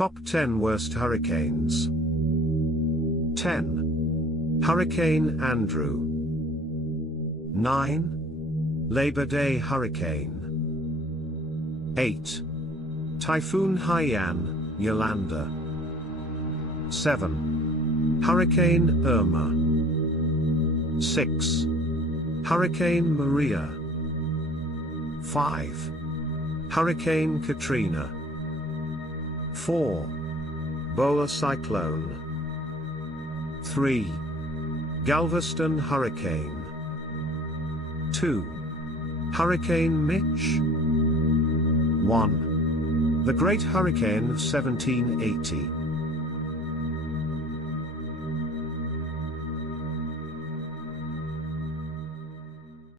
Top 10 Worst Hurricanes. 10. Hurricane Andrew. 9. Labor Day Hurricane. 8. Typhoon Haiyan, Yolanda. 7. Hurricane Irma. 6. Hurricane Maria. 5. Hurricane Katrina. 4. Bola Cyclone. 3. Galveston Hurricane. 2. Hurricane Mitch. 1. The Great Hurricane of 1780.